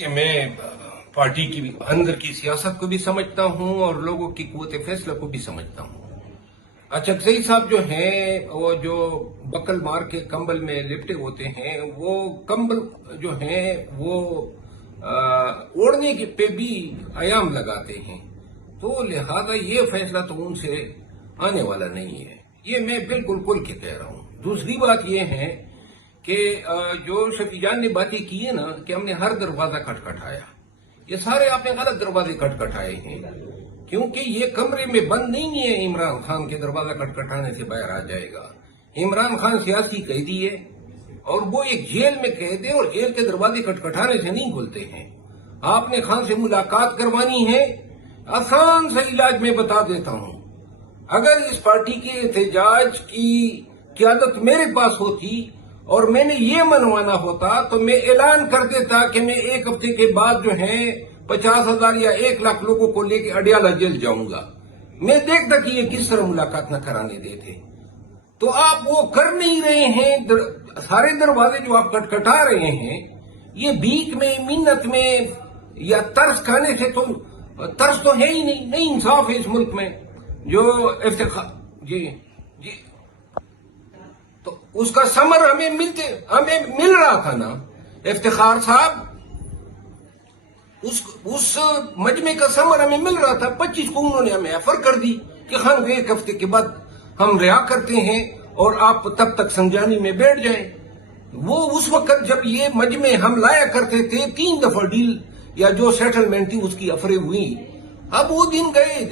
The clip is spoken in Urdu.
کہ میں پارٹی کی اندر کی سیاست کو بھی سمجھتا ہوں اور لوگوں کی قوت فیصلہ کو بھی سمجھتا ہوں۔ اچکزئی صاحب جو ہیں وہ جو بکل مار کے کمبل میں لپٹے ہوتے ہیں، وہ کمبل جو ہیں وہ اوڑھنے پہ بھی ایام لگاتے ہیں، تو لہذا یہ فیصلہ تو ان سے آنے والا نہیں ہے، یہ میں بالکل کھل کے کہہ رہا ہوں۔ دوسری بات یہ ہے کہ جو شفیع جان نے باتیں کی ہے نا کہ ہم نے ہر دروازہ کھٹکھٹایا، یہ سارے آپ نے غلط دروازے کھٹکھٹائے ہیں، کیونکہ یہ کمرے میں بند نہیں ہے عمران خان کے دروازہ کھٹکھٹانے سے باہر آ جائے گا۔ عمران خان سیاسی قیدی ہے اور وہ ایک جیل میں قید ہے، اور جیل کے دروازے کھٹکھٹانے سے نہیں کھلتے ہیں۔ آپ نے خان سے ملاقات کروانی ہے، آسان سا علاج میں بتا دیتا ہوں۔ اگر اس پارٹی کے احتجاج کی قیادت میرے پاس ہوتی اور میں نے یہ منوانا ہوتا تو میں اعلان کر دیتا کہ میں ایک ہفتے کے بعد جو ہے 50,000 یا 1,00,000 لوگوں کو لے کے اڈیالہ جیل جاؤں گا۔ میں دیکھتا کہ یہ کس طرح ملاقات نہ کرانے دیتے، تو آپ وہ کر نہیں رہے ہیں۔ سارے دروازے جو آپ کھٹکھٹا رہے ہیں، یہ بھیک میں، منت میں یا ترس کھانے سے تو ترس تو ہے ہی نہیں انصاف ہے اس ملک میں۔ جو افتخار جی تو اس کا ثمر ہمیں مل رہا تھا نا افتخار صاحب، اس مجمع کا ثمر ہمیں مل رہا تھا۔ 25 کو انہوں نے ہمیں آفر کر دی کہ خان کو 1 ہفتے کے بعد ہم رہا کرتے ہیں اور آپ تب تک سنجانی میں بیٹھ جائیں۔ وہ اس وقت جب یہ مجمع ہم لایا کرتے تھے 3 دفعہ ڈیل یا جو سیٹلمنٹ تھی اس کی افرے ہوئی، اب وہ دن گئے۔